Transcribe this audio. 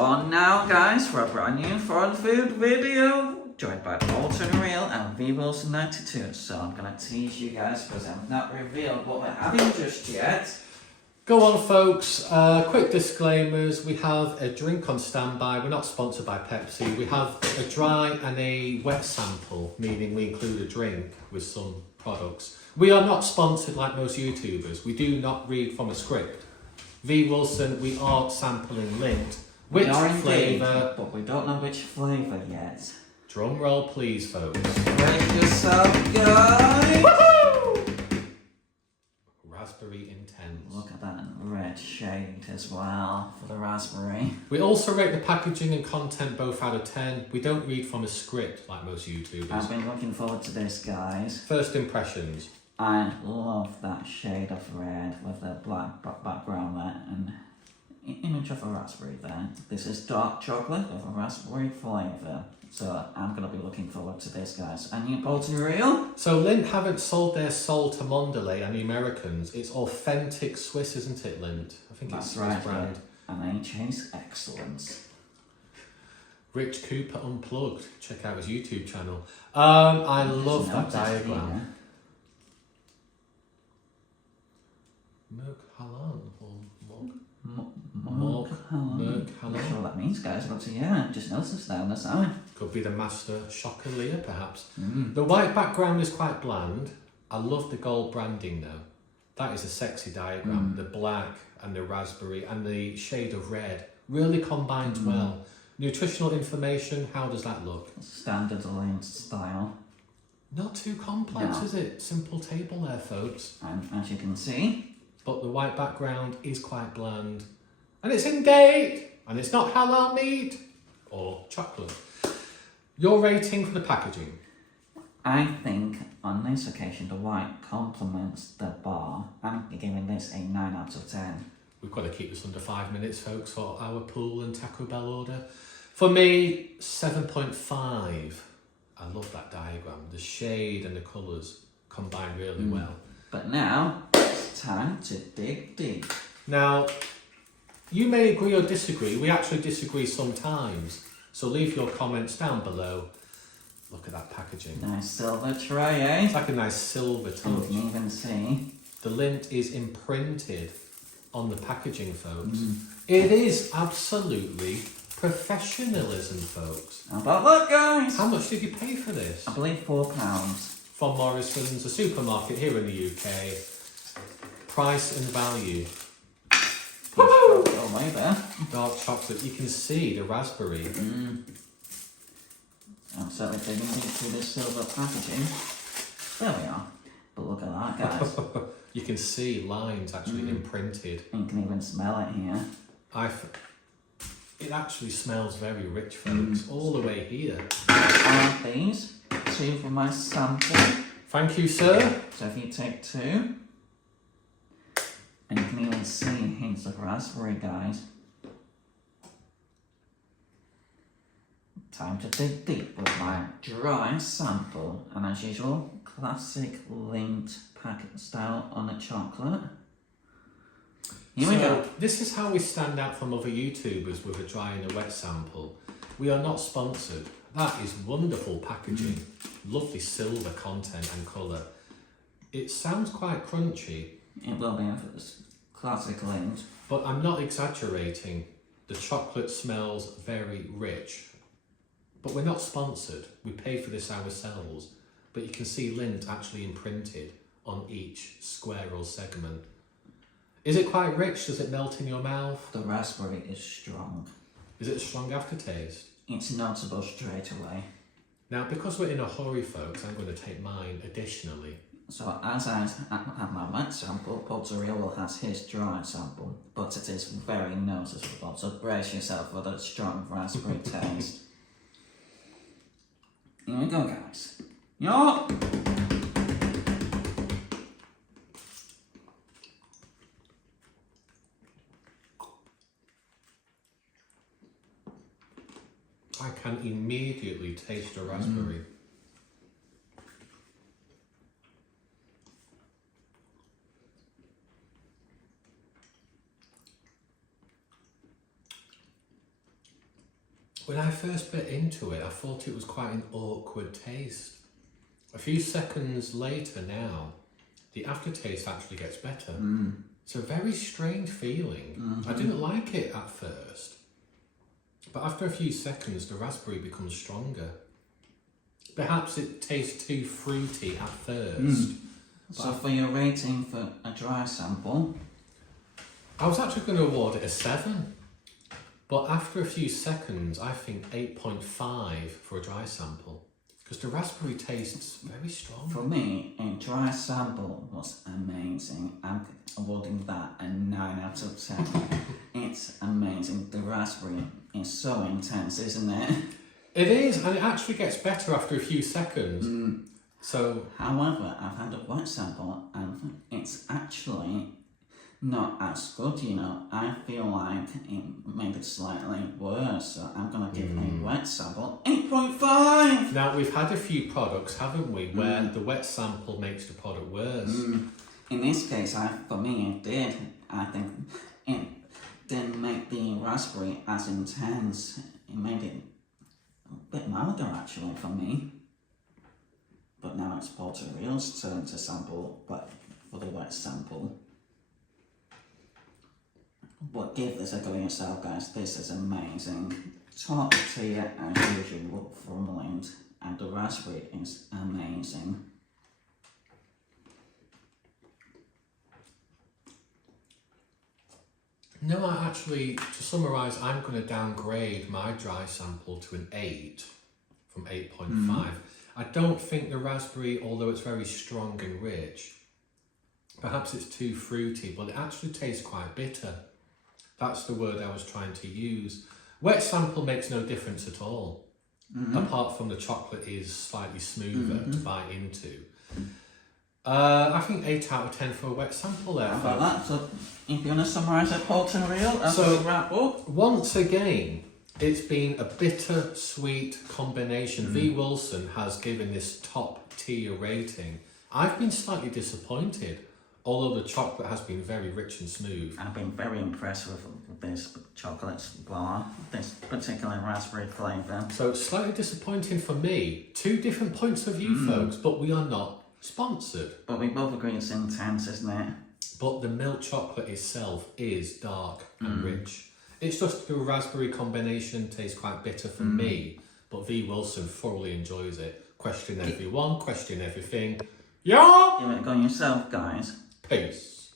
So now guys, for a brand new foreign food video, joined by Bolton Real and V-Wilson92. So I'm going to tease you guys because I've not revealed what we're having just yet. Go on folks, quick disclaimers, we have a drink on standby, we're not sponsored by Pepsi, we have a dry and a wet sample, meaning we include a drink with some products. We are not sponsored like most YouTubers, we do not read from a script. V Wilson, we are sampling Lint. Which flavour? But we don't know which flavour yet. Drum roll please folks. Brace yourself guys! Woohoo! Raspberry Intense. Look at that red shade as well for the raspberry. We also rate the packaging and content both out of 10. We don't read from a script like most YouTubers. I've been looking forward to this guys. First impressions. I love that shade of red with the black background there and image of a raspberry there. This is dark chocolate with a raspberry flavour. So I'm going to be looking forward to this guys. And you Bolton Real? So Lint haven't sold their soul to Mondelez and the Americans. It's authentic Swiss, isn't it, Lint? I think That's it's right, Swiss brand. And they chase excellence. Rich Cooper Unplugged. Check out his YouTube channel. I love that diagram. Merk Halan or Mork Halan. I'm not sure what that means, guys, but yeah, just notice this down the side. Could be the master chocolate, perhaps. The white background is quite bland. I love the gold branding though. That is a sexy diagram. The black and the raspberry and the shade of red really combines well. Nutritional information, how does that look? Standard Lint style. Not too complex, is it? Simple table there, folks. And as you can see, but the white background is quite bland. And it's in date! And it's not halal meat or chocolate. Your rating for the packaging? I think on this occasion the white complements the bar. I'm giving this a 9 out of 10. We've got to keep this under 5 minutes, folks, for our pool and Taco Bell order. For me, 7.5. I love that diagram. The shade and the colours combine really well. But now, it's time to dig deep. Now, you may agree or disagree. We actually disagree sometimes. So leave your comments down below. Look at that packaging. Nice silver tray, eh? It's like a nice silver touch. You can even see. The Lint is imprinted on the packaging, folks. It is absolutely professionalism, folks. How about that, guys? How much did you pay for this? I believe £4. From Morrison's, a supermarket here in the UK. Price and value. Woo! Oh, way there. Dark chocolate. You can see the raspberry. I'm certainly digging into this silver packaging. There we are. But look at that, guys. You can see lines actually imprinted. You can even smell it here. It actually smells very rich, folks, all the way here. And these, 2 for my sample. Thank you, sir. So if you take 2, and you can even see hints of raspberry, guys. Time to dig deep with my dry sample. And as usual, classic Lint packet style on the chocolate. Here we go. This is how we stand out from other YouTubers with a dry and a wet sample. We are not sponsored. That is wonderful packaging. Lovely silver content and colour. It sounds quite crunchy. It will be for this classic Lint. But I'm not exaggerating. The chocolate smells very rich. But we're not sponsored. We pay for this ourselves. But you can see Lint actually imprinted on each square or segment. Is it quite rich? Does it melt in your mouth? The raspberry is strong. Is it a strong aftertaste? It's noticeable straight away. Now, because we're in a hurry, folks, I'm going to take mine additionally. So as I have my wet sample, Bolton Real will has his dry sample, but it is very noticeable, so brace yourself for the strong raspberry taste. Here we go, guys. Yo! I can immediately taste the raspberry. When I first bit into it, I thought it was quite an awkward taste. A few seconds later now, the aftertaste actually gets better. It's a very strange feeling. I didn't like it at first, but after a few seconds, the raspberry becomes stronger. Perhaps it tastes too fruity at first. So for your rating for a dry sample, I was actually going to award it a 7, but after a few seconds, I think 8.5 for a dry sample, because the raspberry tastes very strong. for me, a dry sample was amazing. I'm awarding that a 9 out of 10. It's amazing. The raspberry is so intense, isn't it? It is, and it actually gets better after a few seconds. So, however, I've had a wet sample and it's actually not as good, you know. I feel like it made it slightly worse, so I'm going to give a wet sample 8.5. now we've had a few products, haven't we, where the wet sample makes the product worse. In this case, for me, it did. I think it didn't make the raspberry as intense. It made it a bit milder, actually, for me. But now it's Porter Real's turn to sample, but for the wet sample. But give this a go yourself, guys. This is amazing. Top tier as usual from Lind, and the raspberry is amazing. No, to summarise, I'm going to downgrade my dry sample to an 8 from 8.5. I don't think the raspberry, although it's very strong and rich, perhaps it's too fruity, but it actually tastes quite bitter. That's the word I was trying to use. Wet sample makes no difference at all, apart from the chocolate is slightly smoother to bite into. I think 8 out of 10 for a wet sample there. How about that? So, if you want to summarise it, Porter Real, as So- we wrap up. Once again, it's been a bitter-sweet combination. V. Wilson has given this top-tier rating. I've been slightly disappointed, although the chocolate has been very rich and smooth. I've been very impressed with this chocolate bar, this particular raspberry flavour. So it's slightly disappointing for me. 2 different points of view, folks, but we are not sponsored. But we both agree it's intense, isn't it? But the milk chocolate itself is dark and rich. It's just the raspberry combination tastes quite bitter for me, but V. Wilson thoroughly enjoys it. Question everyone, question everything. Yeah! Give it a go yourself, guys. Peace.